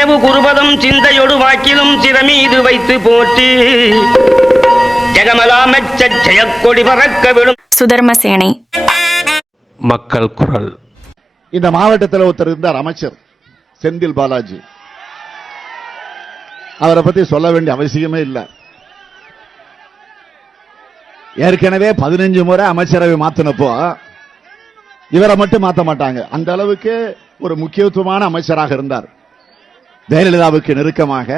மேவு குருபதம் சிந்தையொடு வாக்கிலும் சிறமீது வைத்து போற்றி ஜெகமலாமச்ச ஜெயக்கொடி பறக்க விடும் சுதர்மசேனை. மக்கள் குரல். இந்த மாவட்டத்தில் ஒருத்தர் இருந்தார், அமைச்சர் செந்தில் பாலாஜி. அவரை பத்தி சொல்ல வேண்டிய அவசியமே இல்லை. ஏற்கனவே 15 முறை அமைச்சரவை மாத்தினப்போ இவரை மட்டும் மாற்ற மாட்டாங்க. அந்த அளவுக்கு ஒரு முக்கியத்துவமான அமைச்சராக இருந்தார். ஜெயலலிதாவுக்கு நெருக்கமாக,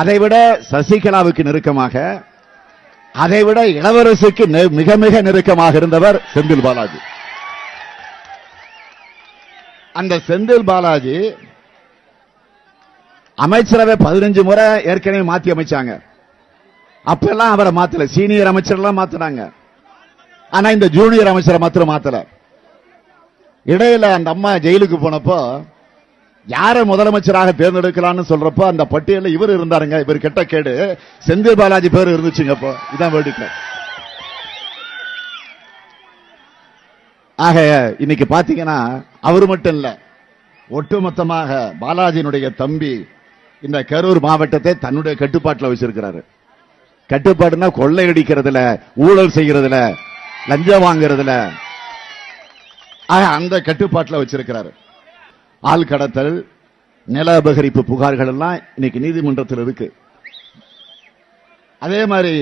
அதைவிட சசிகலாவுக்கு நெருக்கமாக, அதைவிட இளவரசுக்கு மிக மிக நெருக்கமாக இருந்தவர் செந்தில் பாலாஜி. அந்த செந்தில் பாலாஜி அமைச்சரவை 15 முறை ஏற்கனவே மாத்தி அமைச்சாங்க. அப்பெல்லாம் அவரை மாத்தல, சீனியர் அமைச்சர்லாம் மாத்தினாங்க. ஆனா இந்த ஜூனியர் அமைச்சரை மாத்திரம் மாத்தல. இடையில அந்த அம்மா ஜெயிலுக்கு போனப்போ யாரை முதலமைச்சராக தேர்ந்தெடுக்கலாம்னு சொல்றப்போ அந்த பட்டியலில் இவர் இருந்தாருங்க. இவர் கெட்ட கேடு செந்தில் பாலாஜி பேர் இருந்துச்சுங்க. அப்போ இதான் வேடிக்கை. ஆக இன்னைக்கு பாத்தீங்கன்னா அவர் மட்டும் இல்ல, ஒட்டுமொத்தமாக பாலாஜியினுடைய தம்பி இந்த கரூர் மாவட்டத்தை தன்னுடைய கட்டுப்பாட்டில் வச்சிருக்கிறாரு. கட்டுப்பாடுனா கொள்ளையடிக்கிறதுல, ஊழல் செய்யறதுல, லஞ்சம் வாங்குறதுல, அந்த கட்டுப்பாட்டில் வச்சிருக்கிறாரு. ஆள் கடத்தல், நில அபகரிப்பு புகார்கள் எல்லாம் இன்னைக்கு நீதிமன்றத்தில் இருக்கு. அதே மாதிரி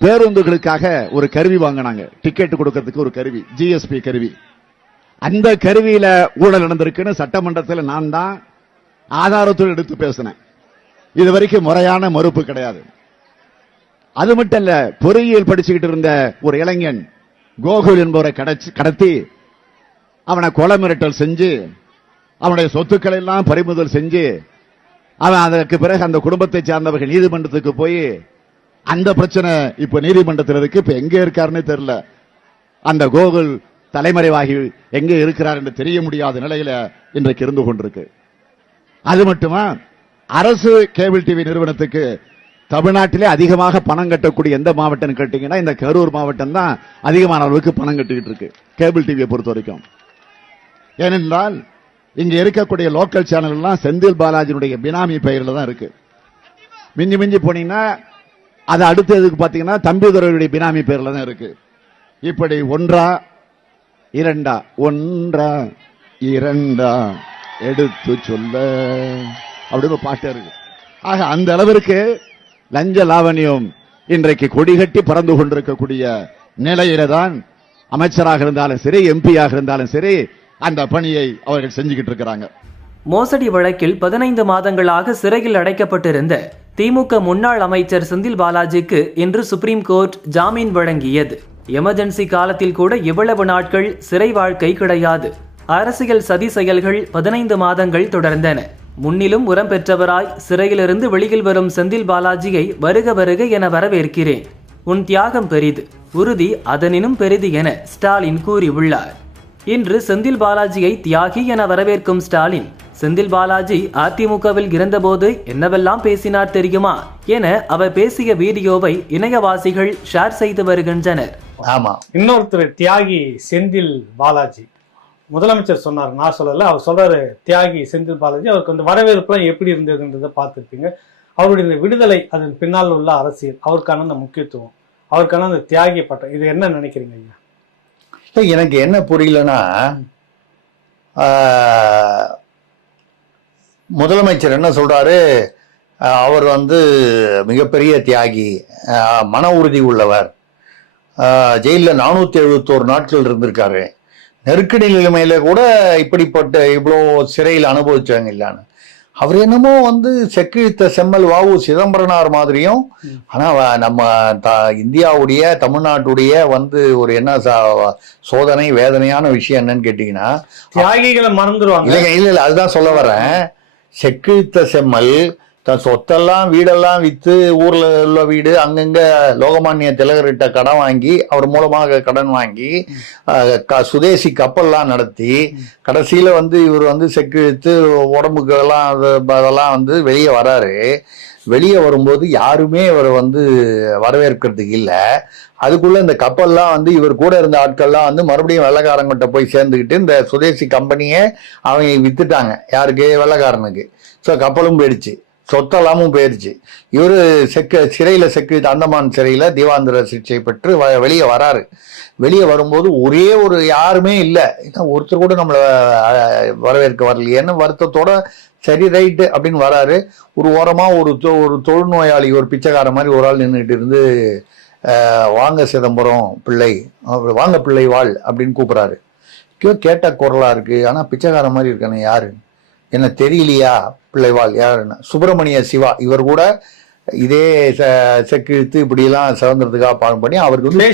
பேருந்துகளுக்காக ஒரு கருவி வாங்கினாங்க, டிக்கெட் கொடுக்கறதுக்கு ஒரு கருவி, ஜிஎஸ்பி கருவி. அந்த கருவியில ஊழல் நடந்திருக்குன்னு சட்டமன்றத்தில் நான் தான் ஆதாரத்தோடு எடுத்து பேசினேன். இது வரைக்கும் முறையான மறுப்பு கிடையாது. அது மட்டும் இல்ல, பொறியியல் படிச்சுக்கிட்டு இருந்த ஒரு இளைஞன் கோகுல் என்பவரை கடத்தி அவனை கொலை மிரட்டல் செஞ்சு அவனுடைய சொத்துக்களை எல்லாம் பறிமுதல் செஞ்சு அவன் அதற்கு பிறகு அந்த குடும்பத்தை சார்ந்தவர்கள் நீதிமன்றத்துக்கு போய் அந்த பிரச்சனை இப்ப நீதிமன்றத்தில் இருக்கு. இப்ப எங்க இருக்காருன்னு தெரியல. அந்த கோகுல் தலைமறைவாகி எங்கே இருக்கிறார் என்று தெரிய முடியாத நிலையில இன்றைக்கு இருந்து கொண்டிருக்கு. அது மட்டுமா, அரசு கேபிள் டிவி நிறுவனத்துக்கு தமிழ்நாட்டிலே அதிகமாக பணம் கட்டக்கூடிய எந்த மாவட்டம் கேட்டீங்கன்னா இந்த கரூர் மாவட்டம் தான் அதிகமான அளவுக்கு பணம் கட்டிக்கிட்டு இருக்கு கேபிள் டிவியை பொறுத்த வரைக்கும். ஏனென்றால் இங்க இருக்கக்கூடிய லோக்கல் சேனல் எல்லாம் செந்தில் பாலாஜியுடைய பினாமி பெயரில் தான் இருக்கு. மிஞ்சி மிஞ்சி போனீங்கன்னா அது அடுத்ததுக்கு பாத்தீங்கன்னா தம்பிதுரையுடைய பினாமி பெயரில் தான் இருக்கு. இப்படி ஒன்றா இரண்டா எடுத்து சொல்ல அப்படின்னு பாட்டு இருக்கு. ஆக அந்த அளவிற்கு லஞ்ச லாவணியம் இன்றைக்கு கொடிகட்டி பறந்து கொண்டிருக்கக்கூடிய நிலையில தான் அமைச்சராக இருந்தாலும் சரி, எம்பியாக இருந்தாலும் சரி, அந்த பணியை அவர்கள் செஞ்சுக்கிட்டு இருக்கிறாங்க. மோசடி வழக்கில் 15 மாதங்களாக சிறையில் அடைக்கப்பட்டிருந்த திமுக முன்னாள் அமைச்சர் செந்தில் பாலாஜிக்கு இன்று சுப்ரீம் கோர்ட் ஜாமீன் வழங்கியது. எமர்ஜென்சி காலத்தில் கூட இவ்வளவு நாட்கள் சிறை வாழ்க்கை கிடையாது. அரசியல் சதி செயல்கள் 15 மாதங்கள் தொடர்ந்தன. முன்னிலும் உரம் பெற்றவராய் சிறையிலிருந்து வெளியில் வரும் செந்தில் பாலாஜியை வருக வருக என வரவேற்கிறேன். உன் தியாகம் பெரிது, உறுதி அதனினும் பெரிது என ஸ்டாலின் கூறியுள்ளார். இன்று செந்தில் பாலாஜியை தியாகி என வரவேற்கும் ஸ்டாலின், செந்தில் பாலாஜி அதிமுகவில் இருந்தபோது என்னவெல்லாம் பேசினார் தெரியுமா என அவர் பேசிய வீடியோவை இணையவாசிகள் ஷேர் செய்து வருகின்றனர். ஆமா, இன்னொருத்தர் தியாகி செந்தில் பாலாஜி. முதலமைச்சர் சொன்னார், நான் சொல்லல, அவர் சொல்றாரு தியாகி செந்தில் பாலாஜி. அவருக்கு அந்த வரவேற்புலாம் எப்படி இருந்ததுன்றதை பார்த்துருப்பீங்க. அவருடைய இந்த விடுதலை, அதன் பின்னால் உள்ள அரசியல், அவருக்கான அந்த முக்கியத்துவம், அவருக்கான அந்த தியாகி பட்டம், இது என்ன நினைக்கிறீங்க ஐயா? எனக்கு என்ன புரியலன்னா, முதலமைச்சர் என்ன சொல்றாரு, அவர் மிகப்பெரிய தியாகி, மன உறுதி உள்ளவர், ஜெயிலில் 471 நாட்கள் இருந்திருக்காரு, நெருக்கடி நிலைமையில கூட இப்படிப்பட்ட இவ்வளோ சிறையில் அனுபவிச்சாங்க இல்லான்னு. அவர் என்னமோ செக்கிழித்த செம்மல் வாவு சிதம்பரனார் மாதிரியும், ஆனா நம்ம இந்தியாவுடைய தமிழ்நாட்டுடைய ஒரு என்ன சோதனை வேதனையான விஷயம் என்னன்னு கேட்டீங்கன்னா, தியாகிகளை மறந்துடுவாங்க. இல்ல அதுதான் சொல்ல வரேன். செக்கிழித்த செம்மல் தன் சொத்தெல்லாம் வீடெல்லாம் வித்து, ஊர்ல உள்ள வீடு அங்கங்க லோகமானிய திலகர்கிட்ட கடன் வாங்கி, அவர் மூலமாக கடன் வாங்கி சுதேசி கப்பல்லாம் நடத்தி கடைசியில இவர் செக்கிழித்து உடம்புக்கு எல்லாம் அதெல்லாம் வெளியே வராரு. வெளியே வரும்போது யாருமே இவரை வரவேற்கிறதுக்கு இல்லை. அதுக்குள்ள இந்த கப்பல்லாம் வந்து இவர் கூட இருந்த ஆட்கள்லாம் வந்து மறுபடியும் வெள்ளைக்காரங்கிட்ட போய் சேர்ந்துக்கிட்டு இந்த சுதேசி கம்பெனியே அவங்க வித்துட்டாங்க. யாருக்கு? வெள்ளைக்காரனுக்கு. ஸோ கப்பலும் போயிடுச்சு, சொத்தெல்லாமும் போயிடுச்சு. இவரு சிறையில அந்தமான் சிறையில தீவாந்திர சிகிச்சை பெற்று வெளியே வராரு. வெளியே வரும்போது ஒரே ஒரு யாருமே இல்லை, ஒருத்தர் கூட நம்மளை வரவேற்க வரலையேன்னு வருத்தத்தோட சரி ரைட்டு அப்படின்னு வராரு. ஒரு ஓரமா ஒரு தொழுநோயாளி, ஒரு பிச்சைக்கார மாதிரி ஒரு ஆள் நின்றுட்டு இருந்து, வாங்க சிதம்பரம் பிள்ளை, வாங்க பிள்ளை வாழ் அப்படின்னு கூப்பிடுறாரு. கேட்ட குரலா இருக்கு, ஆனா பிச்சைக்கார மாதிரி இருக்கானே, யாரு என்ன தெரியலையா? பிள்ளைவாள் யாருன்னா சுப்பிரமணிய சிவா. இவர் கூட இதே செக்கிழுத்து இப்படி எல்லாம் சிறந்ததுக்காக பாடம் பண்ணி அவருக்கு வந்து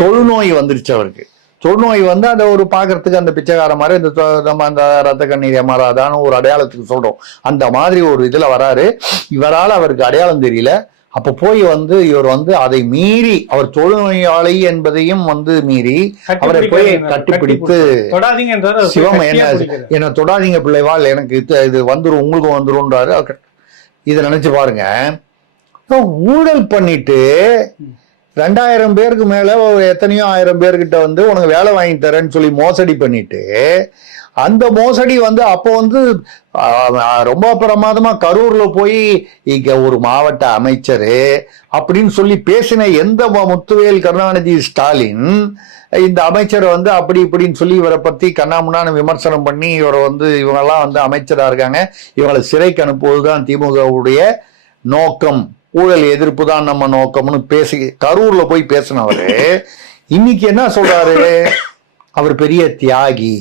தொழுநோய் வந்துருச்சு. அவருக்கு தொழுநோய் வந்து அதை ஒரு பாக்குறதுக்கு அந்த பிச்சைக்கார மாதிரி நம்ம அந்த ரத்த கண்ணீர் மாறாதான ஒரு அடையாளத்துக்கு சொல்றோம். அந்த மாதிரி ஒரு இதுல வராரு. இவரால் அவருக்கு அடையாளம் தெரியல. அப்ப போய் வந்து இவர் வந்து அதை மீறி, அவர் தொழுநோயாளி என்பதையும் வந்து மீறி அவரை போய் கட்டிப்பிடித்து, சிவம் என்ன தொடாதீங்க பிள்ளைவாள், எனக்கு இது வந்துரும், உங்களுக்கு வந்துரும்ன்றாரு. இதை நினைச்சு பாருங்க, ஊழல் பண்ணிட்டு 2000 பேருக்கு மேல எத்தனையோ 1000 பேர்கிட்ட வந்து உனக்கு வேலை வாங்கி தரேன்னு சொல்லி மோசடி பண்ணிட்டு, அந்த மோசடி வந்து அப்போ வந்து ரொம்ப பிரமாதமா கரூர்ல போய் இங்க ஒரு மாவட்ட அமைச்சரு அப்படின்னு சொல்லி பேசின எந்த முத்துவேல் கருணாநிதி ஸ்டாலின் இந்த அமைச்சரை வந்து அப்படி இப்படின்னு சொல்லி இவரை பத்தி கண்ணாமுன்னான்னு விமர்சனம் பண்ணி இவரை வந்து இவங்கெல்லாம் வந்து அமைச்சரா இருக்காங்க, இவங்களை சிறைக்கு அனுப்புவதுதான் திமுகவுடைய நோக்கம், ஊழல் எதிர்ப்பு தான் நம்ம நோக்கம்னு பேசி கரூர்ல போய் பேசினவரு இன்னைக்கு என்ன சொல்றாரு? அவர் பெரிய தியாகி,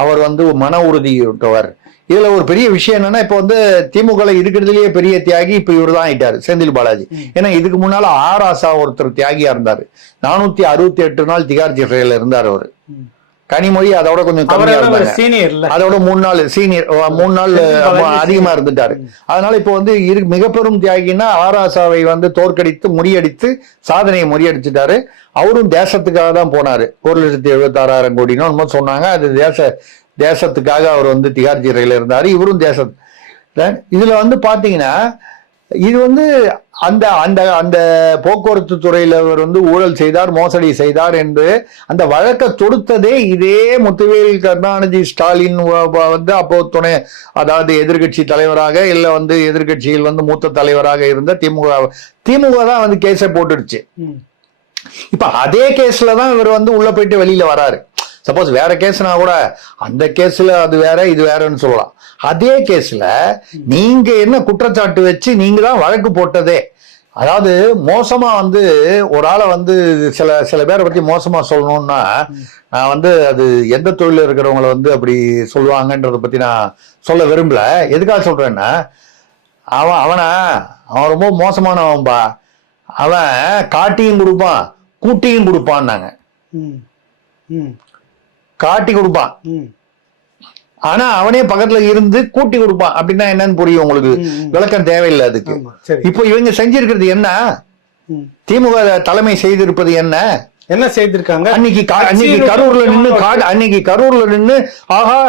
அவர் வந்து மன உறுதியுட்டவர். இதுல ஒரு பெரிய விஷயம் என்னன்னா, இப்ப வந்து திமுக இருக்கிறதுலயே பெரிய தியாகி இப்ப இவர் தான் ஆயிட்டாரு, செந்தில் பாலாஜி. ஏன்னா இதுக்கு முன்னால ஆராசா ஒருத்தர் தியாகியா இருந்தாரு. 468 நாள் திகார் சிறையில இருந்தார் அவரு. கனிமொழி அதோட கொஞ்சம் கம்மியா இருந்தாங்க, அதோட 3 நாள் சீனியர், 3 நாள் அதிகமா இருந்துட்டாரு. அதனால இப்ப வந்து மிக பெரும் தியாகின்னா ஆராசாவை வந்து தோற்கடித்து முறியடித்து சாதனையை முறியடிச்சுட்டாரு. அவரும் தேசத்துக்காக தான் போனாரு. 1,76,000 கோடின்னு என்னமோ சொன்னாங்க. அது தேசத்துக்காக அவர் வந்து திகார் சிறையில இருந்தாரு. இவரும் இதுல வந்து பாத்தீங்கன்னா, இது வந்து அந்த அந்த அந்த போக்குவரத்து துறையில அவர் வந்து ஊழல் செய்தார், மோசடி செய்தார் என்று அந்த வழக்கை தொடுத்ததே இதே முத்துவேல் கருணாநிதி ஸ்டாலின் வந்து அப்போ அதாவது எதிர்கட்சி தலைவராக இல்ல வந்து எதிர்கட்சியில் வந்து மூத்த தலைவராக இருந்த திமுக தான் வந்து கேஸை போட்டுடுச்சு. இப்ப அதே கேஸ்ல தான் இவர் வந்து உள்ள போயிட்டு வெளியில வராரு. சப்போஸ் வேற கேஸ்னா கூட அந்த கேஸ்ல அது வேற இது வேறன்னு சொல்லலாம். அதே கேஸ்ல நீங்க என்ன குற்றச்சாட்டு வச்சு நீங்க தான் வழக்கு போட்டதே. அதாவது மோசமா வந்து ஒரு ஆளை வந்து சில பேரை பத்தி மோசமா சொல்லணும்னா, நான் வந்து அது எந்த தொழில இருக்கிறவங்களை வந்து அப்படி சொல்லுவாங்கன்றத பத்தி நான் சொல்ல விரும்பல. எதுக்காக சொல்றேன்னா, அவன் ரொம்ப மோசமானவன்பா, அவன் காட்டியும் கொடுப்பான் கூட்டியும் கொடுப்பான்னாங்க. காட்டி கொடுப்பான், ஆனா அவனே பக்கத்துல இருந்து கூட்டி கொடுப்பான். அப்படின்னா என்னன்னு புரியும் உங்களுக்கு, விளக்கம் தேவையில்லை அதுக்கு. இப்போ இவங்க செஞ்சிருக்கிறது என்ன? திமுக தலைமை செய்திருப்பது என்ன செய்திருக்காங்க? அன்னைக்கு கரூர்ல நின்று ஆஹா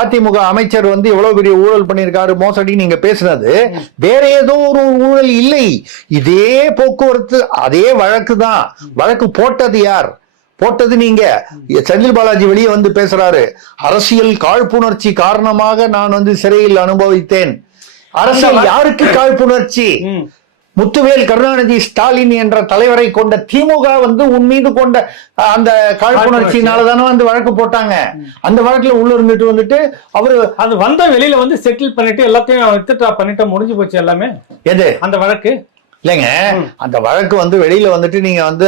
அதிமுக அமைச்சர் வந்து எவ்வளவு பெரிய ஊழல் பண்ணிருக்காரு, மோசடி நீங்க பேசுனது வேற ஏதோ ஒரு ஊழல் இல்லை. இதே போக்குவரத்து அதே வழக்கு தான். வழக்கு போட்டது யார்? போட்டது நீங்க. செந்தில் பாலாஜி வெளியே வந்து பேசுறாரு, அரசியல் காழ்ப்புணர்ச்சி காரணமாக நான் வந்து சிறையில் அனுபவித்தேன். அரசியல் யாருக்கு காழ்ப்புணர்ச்சி? முத்துவேல் கருணாநிதி ஸ்டாலின் என்ற தலைவரை கொண்ட திமுக வந்து உன் மீது கொண்ட அந்த காழ்ப்புணர்ச்சினாலதானே வந்து வழக்கு போட்டாங்க. அந்த வழக்குல உள்ள இருந்துட்டு வந்துட்டு அவரு அது வந்த வெளியில வந்து செட்டில் பண்ணிட்டு எல்லாத்தையும் வித்ட்ரா பண்ணிட்டு முடிஞ்சு போச்சு எல்லாமே. எது அந்த வழக்கு இல்லைங்க, அந்த வழக்கு வந்து வெளியில வந்துட்டு நீங்க வந்து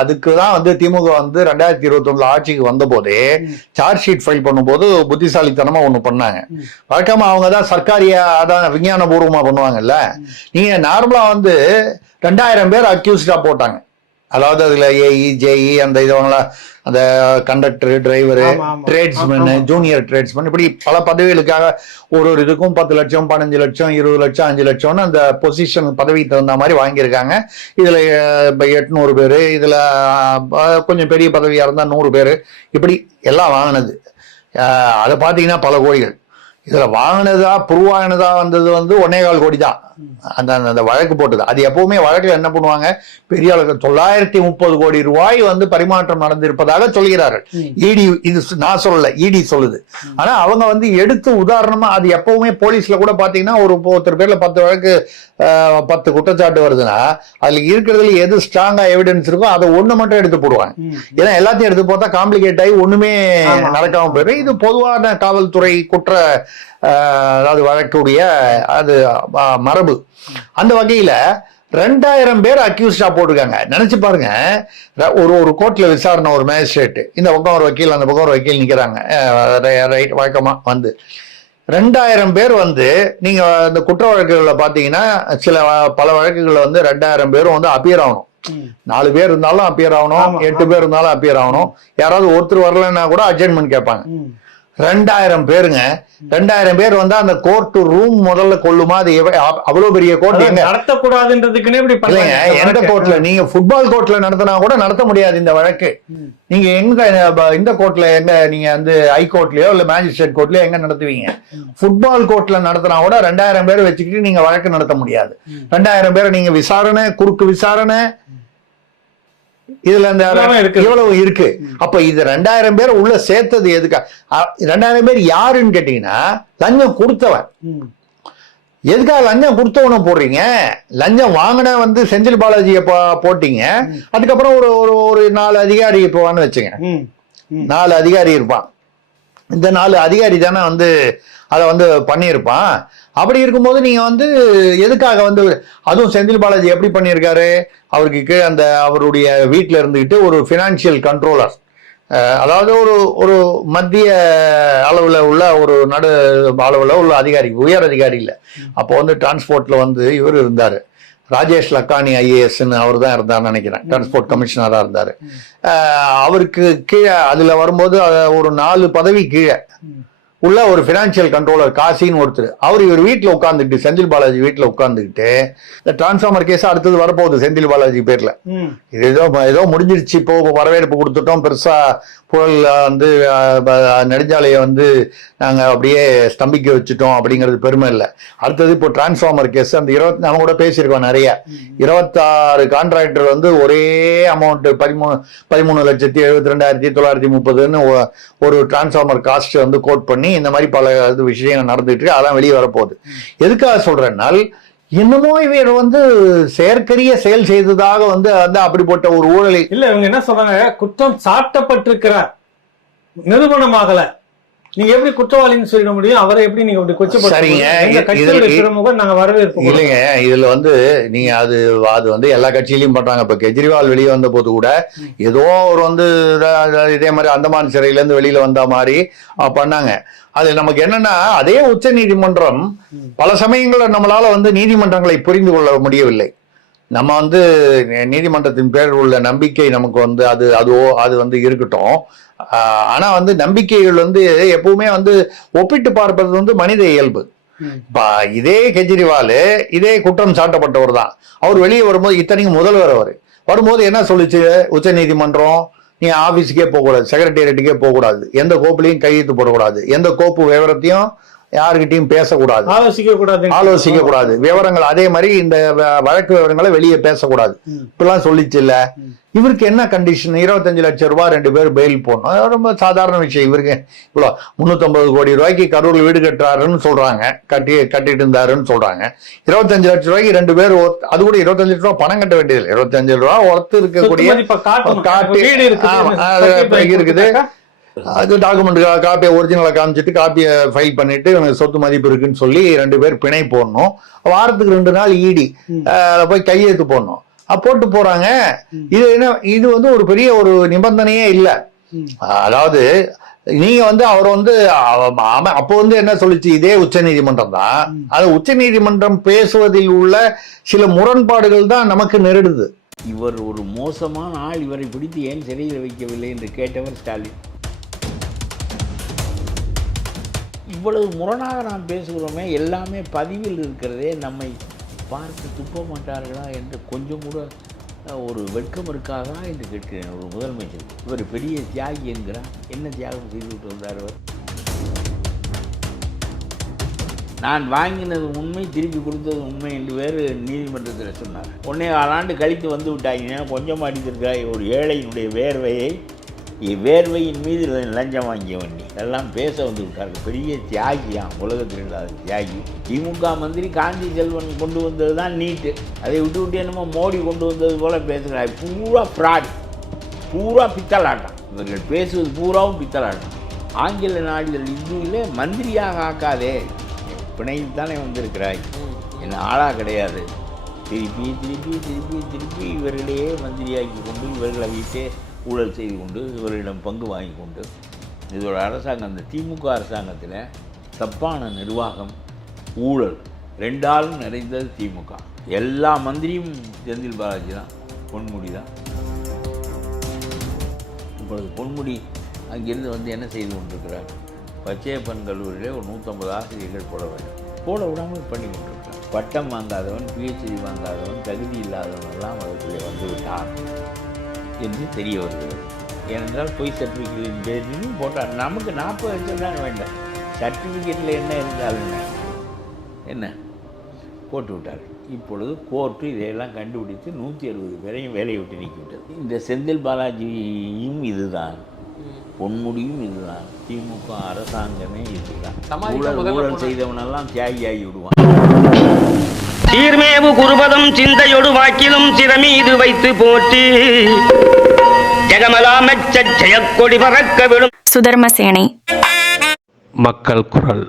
அதுக்குதான் வந்து திமுக வந்து 2021 ஆட்சிக்கு வந்த போதே சார்ஜ் ஷீட் ஃபைல் பண்ணும்போது புத்திசாலித்தனமா ஒண்ணு பண்ணாங்க. வழக்கமா அவங்கதான் சர்க்காரியா அதான் விஞ்ஞான பூர்வமா பண்ணுவாங்கல்ல. நீங்க நார்மலா வந்து 2000 பேர் அக்யூஸ்டா போட்டாங்க. அதாவது அதுல ஏஇ ஜேஇ அந்த இதவங்களா அந்த conductor, driver, tradesman, junior tradesman, இப்படி பல பதவிகளுக்காக ஒரு இதுக்கும் 10 லட்சம் 15 லட்சம் 20 லட்சம் 5 லட்சம்னு அந்த பொசிஷன் பதவி தகுந்த மாதிரி வாங்கியிருக்காங்க. இதுல 800 பேரு, இதுல கொஞ்சம் பெரிய பதவியா இருந்தா 100 பேரு, இப்படி எல்லாம் வாங்கினது. அதை பாத்தீங்கன்னா பல கோடிகள். இதுல வாங்கினதா புருவானதா வந்தது வந்து 1.25 கோடி தான். அந்த அந்த வழக்கு போட்டது. அது எப்பவுமே வழக்குல என்ன பண்ணுவாங்க, பெரிய அளவுக்கு 930 கோடி ரூபாய் வந்து பரிமாற்றம் நடந்திருப்பதாக சொல்கிறார்கள். இடி, இது நான் சொல்லல, இடி சொல்லுது. ஆனா அவங்க வந்து எடுத்து உதாரணமா, அது எப்பவுமே போலீஸ்ல கூட பாத்தீங்கன்னா ஒருத்தர் பேர்ல 10 வழக்கு 10 குற்றச்சாட்டு வருதுன்னா அதுல இருக்கிறதுல எது ஸ்ட்ராங்கா எவிடன்ஸ் இருக்கோ அதை ஒண்ணு மட்டும் எடுத்து போடுவாங்க. ஏன்னா எல்லாத்தையும் எடுத்து போட்டா காம்ப்ளிகேட் ஆகி ஒண்ணுமே நடக்காம போயிடும். இது பொதுவான காவல்துறை குற்ற அதாவது வழக்குடைய அது மரபு. அந்த வகையில 2000 பேர் அக்யூஸ்டா போட்டிருக்காங்க. நினைச்சு பாருங்க, ஒரு கோர்ட்ல விசாரணை, ஒரு மேஜிஸ்ட்ரேட், இந்த பக்கம் ஒரு வக்கீல், அந்த பக்கம் ஒரு வக்கீல் நிக்கிறாங்க, ரைட் வழக்கமா வந்து 2000 பேர் வந்து நீங்க இந்த குற்ற வழக்குகள்ல பாத்தீங்கன்னா பல வழக்குகள்ல வந்து 2000 பேரும் வந்து அப்பியர் ஆகணும். 4 பேர் இருந்தாலும் அப்பியர் ஆகணும், 8 பேர் இருந்தாலும் அப்பியர் ஆகணும். யாராவது ஒருத்தர் வரலன்னா கூட அட்ஜென்ட்மெண்ட் கேட்பாங்க. 2000 பேருங்க. 2000 பேர் வந்து அந்த கோர்ட் ரூம் முதல்ல கொள்ளுமா? அது அவ்வளவு பெரிய கோர்ட் எங்க நடத்தக்கூடாதுன்றதுக்குன்னு எந்த கோர்ட்ல நீங்க ஃபுட்பால் கோர்ட்ல நடத்தினா கூட நடத்த முடியாது இந்த வழக்கு. நீங்க எங்க இந்த கோர்ட்ல எங்க நீங்க வந்து ஹைகோர்ட்லயோ இல்ல மேஜிஸ்ட்ரேட் கோர்ட்லயோ எங்க நடத்துவீங்க? ஃபுட்பால் கோர்ட்ல நடத்தினா கூட 2000 பேர் வச்சுக்கிட்டு நீங்க வழக்கு நடத்த முடியாது. 2000 பேர் நீங்க விசாரணை, குறுக்கு விசாரணை, இதுல இவ்வளவு இருக்கு. அப்ப இது 2000 பேர் உள்ள சேர்த்தது எதுக்கா? 2000 பேர் யாருன்னு கேட்டீங்கன்னா லஞ்சம் கொடுத்தவன். எதுக்காக லஞ்சம் கொடுத்தவன போடுறீங்க? லஞ்சம் வாங்கின வந்து செந்தில் பாலாஜியை போட்டீங்க. அதுக்கப்புறம் ஒரு 4 அதிகாரி இருப்பான்னு வச்சுங்க. 4 அதிகாரி இருப்பான். இந்த 4 அதிகாரி தானே வந்து அதை வந்து பண்ணியிருப்பான். அப்படி இருக்கும்போது நீங்க வந்து எதுக்காக வந்து, அதுவும் செந்தில் பாலாஜி எப்படி பண்ணியிருக்காரு, அவருக்கு கீழே அந்த அவருடைய வீட்டில் இருந்துகிட்டு ஒரு ஃபினான்சியல் கண்ட்ரோலர், அதாவது ஒரு மத்திய அளவில் உள்ள ஒரு நடு அளவில் உள்ள அதிகாரி, உயர் அதிகாரி இல்லை. அப்போ வந்து டிரான்ஸ்போர்ட்ல வந்து இவர் இருந்தாரு, ராஜேஷ் லக்கானி ஐஏஎஸ்ன்னு அவர் தான் இருந்தார்னு நினைக்கிறேன், டிரான்ஸ்போர்ட் கமிஷனரா இருந்தாரு. அவருக்கு கீழே அதுல வரும்போது ஒரு 4 பதவி கீழே உள்ள ஒரு பினான்சியல் கண்ட்ரோலர் காசின்னு ஒருத்தர், அவர் இவர் வீட்டில் உட்கார்ந்துக்கிட்டு, செந்தில் பாலாஜி வீட்டில் உட்கார்ந்துக்கிட்டு, இந்த டிரான்ஸ்ஃபார்மர் கேஸ் அடுத்தது வரப்போகுது செந்தில் பாலாஜி பேர்ல. இது ஏதோ முடிஞ்சிருச்சு, இப்போ வரவேற்பு கொடுத்துட்டோம், பெருசா புழல் வந்து நெடுஞ்சாலையை வந்து நாங்க அப்படியே ஸ்தம்பிக்க வச்சுட்டோம் அப்படிங்கிறது பெருமை இல்லை. அடுத்தது இப்போ டிரான்ஸ்ஃபார்மர் கேஸ், அந்த நம்ம கூட பேசியிருக்கோம் நிறைய, 26 கான்ட்ராக்டர் வந்து ஒரே அமௌண்ட் 13,72,930 ஒரு டிரான்ஸ்ஃபார்மர் காஸ்ட் வந்து கோட் பண்ணி இந்த மாதிரி பல விஷயங்கள் நடந்துட்டு இருக்கு. அதெல்லாம் வெளியே வரப்போகுது. எதுக்காக சொல்றேன்னால், இன்னமும் இவர் வந்து செயற்கரிய செயல் செய்ததாக வந்து அப்படிப்பட்ட ஒரு ஊழலை இல்ல. இவங்க என்ன சொல்றாங்க, குற்றம் சாட்டப்பட்டிருக்கிறார், நிரூபணமாகல, நீங்க எப்படி குற்றவாளின்னு சொல்ல முடியும்? அவரை எப்படி நீங்க அப்படி கொச்சப்படுத்துறீங்க? நாங்க வரவேற்பு இல்லைங்க. இதுல வந்து நீங்க அது வந்து எல்லா கட்சியிலயும் பண்றாங்க. இப்ப கெஜ்ரிவால் வெளியே வந்த போது கூட ஏதோ ஒரு வந்து இதே மாதிரி அந்தமான் சிறையில இருந்து வெளியில வந்த மாதிரி பண்ணாங்க. அது நமக்கு என்னன்னா, அதே உச்ச நீதிமன்றம் பல சமயங்கள்ல நம்மளால வந்து நீதிமன்றங்களை புரிந்து கொள்ள முடியவில்லை. நம்ம வந்து நீதிமன்றத்தின் பேர் உள்ள நம்பிக்கை நமக்கு வந்து அது வந்து இருக்கட்டும். ஆனா வந்து நம்பிக்கைகள் வந்து எப்பவுமே வந்து ஒப்பிட்டு பார்ப்பது வந்து மனித இயல்பு. இதே கெஜ்ரிவால் இதே குற்றம் சாட்டப்பட்டவர் தான். அவர் வெளியே வரும்போது, இத்தனைக்கும் முதல்வர் அவர் வரும்போது என்ன சொல்லிச்சு உச்ச நீதிமன்றம்? நீ ஆபீஸுக்கே போகக்கூடாது, செக்ரட்டேரியட்டுக்கே போகக்கூடாது, எந்த கோப்புலையும் கையெழுத்து போடக்கூடாது, எந்த கோப்பு விவரத்தையும் யாருக்கிட்டையும் பேசக்கூடாது, ஆலோசிக்க கூடாது, விவரங்கள் அதே மாதிரி இந்த வழக்கு விவரங்களை வெளியே பேசக்கூடாது, இப்பெல்லாம் சொல்லிச்சு இல்ல. இவருக்கு என்ன கண்டிஷன்? 25 லட்சம் ரூபாய் 2 பேர் பெயில் போடணும். ரொம்ப சாதாரண விஷயம். இவருக்கு இவ்வளோ 350 கோடி ரூபாய்க்கு கரூர் வீடு கட்டுறாருன்னு சொல்றாங்க, கட்டிட்டு இருந்தாருன்னு சொல்றாங்க. 25 லட்சம் ரூபாய்க்கு 2 பேர், அது கூட 25 லட்சம் ரூபாய் பணம் கட்ட வேண்டியதில்லை, 25 ரூபாய் ஒருத்தர் இருக்கக்கூடிய இருக்குது. அது டாக்குமெண்ட் காப்பியை ஒரிஜினலை காமிச்சிட்டு காப்பியை ஃபைல் பண்ணிட்டு சொத்து மதிப்பு இருக்குன்னு சொல்லி 2 பேர் பிணை போடணும். வாரத்துக்கு 2 நாள் ஈடி போய் கையெழுத்து போடணும். போட்டு போறாங்க. இது வந்து ஒரு பெரிய ஒரு நிபந்தனையே இல்லை. அதாவது நீங்க வந்து அவர் வந்து அப்போ வந்து என்ன சொல்லிச்சு, இதே உச்ச நீதிமன்றம் தான். அது உச்ச நீதிமன்றம் பேசுவதில் உள்ள சில முரண்பாடுகள் தான் நமக்கு நெருடுது. இவர் ஒரு மோசமான ஆள், இவரை பிடித்து ஏன் சிறையில் வைக்கவில்லை என்று கேட்டவர் ஸ்டாலின். இவ்வளவு முரணாக நாம் பேசுகிறோமே, எல்லாமே பதிவில் இருக்கிறதே, நம்மை பார்த்து துப்ப மாட்டார்களா என்று கொஞ்சம் கூட ஒரு வெட்கம் இருக்காதா என்று கேட்கிறேன். ஒரு முதலமைச்சர் இவர் பெரிய தியாகி என்கிறார். என்ன தியாகம் செய்துவிட்டு வந்தார் அவர்? நான் வாங்கினது உண்மை, திருப்பி கொடுத்தது உண்மை என்று வேறு நீதிமன்றத்தில் சொன்னார். 1.25 ஆண்டு கழித்து வந்து விட்டாங்க. கொஞ்சம் அடித்திருக்காய் ஒரு ஏழையினுடைய வேர்வையின் மீது லஞ்சம் வாங்கிய வண்டி எல்லாம் பேச வந்து விட்டார்கள். பெரிய தியாகியாம், உலகத்தில் இல்லாத தியாகி. திமுக மந்திரி காந்தி செல்வன் கொண்டு வந்தது தான் நீட்டு. அதை விட்டு என்னமோ மோடி கொண்டு வந்தது போல பேசுகிறாய். பூரா ஃப்ராட், பூரா பித்தலாட்டம். இவர்கள் பேசுவது பூராவும் பித்தலாட்டம். ஆங்கில நாடுகள் இந்துவிலே மந்திரியாக ஆக்காதே, பிணையில் தானே வந்திருக்கிறாய், என்ன ஆளாக கிடையாது. திருப்பி திருப்பி திருப்பி திருப்பி இவர்களையே மந்திரியாக்கி கொண்டு இவர்களை வைத்தே ஊழல் செய்து கொண்டு இவர்களிடம் பங்கு வாங்கி கொண்டு இதோட அரசாங்கம், அந்த திமுக அரசாங்கத்தில் தப்பான நிர்வாகம், ஊழல் ரெண்டாலும் நிறைந்தது திமுக. எல்லா மந்திரியும் செந்தில் பாலாஜி தான், பொன்முடி தான். இப்பொழுது பொன்முடி அங்கிருந்து வந்து என்ன செய்து கொண்டிருக்கிறார்? பச்சையப்பன் கல்லூரியில் ஒரு 150 ஆசிரியர்கள் போட வேண்டும், போட விடாமல் பண்ணி கொண்டிருக்கிறார். பட்டம் வாங்காதவன், PhD வாங்காதவன், தகுதி இல்லாதவன் எல்லாம் அதற்குள்ளே வந்துவிட்டான் என்று தெரிய வருகிறது. ஏனென்றால் பொய் சர்டிஃபிகேட்டின் பேரிலும் போட்டார். நமக்கு 40 லட்சம் தான் வேண்டாம், சர்டிஃபிகேட்டில் என்ன இருந்தாலும் என்ன போட்டு விட்டார். இப்பொழுது கோர்ட்டு இதையெல்லாம் கண்டுபிடித்து 160 பேரையும் வேலையை விட்டு நீக்கிவிட்டது. இந்த செந்தில் பாலாஜியும் இதுதான், பொன்முடியும் இதுதான், திமுக அரசாங்கமே இதுதான். ஊழல் செய்தவனெல்லாம் தியாகியாகி விடுவான். சீர்மேவு குருபதம் சிந்தையொடு வாக்கிலும் சிறமீது வைத்து போற்றி ஜெகமலாமச்ச ஜெயக்கொடி பறக்க விடும் சுதர்மசேனை மக்கள் குரல்.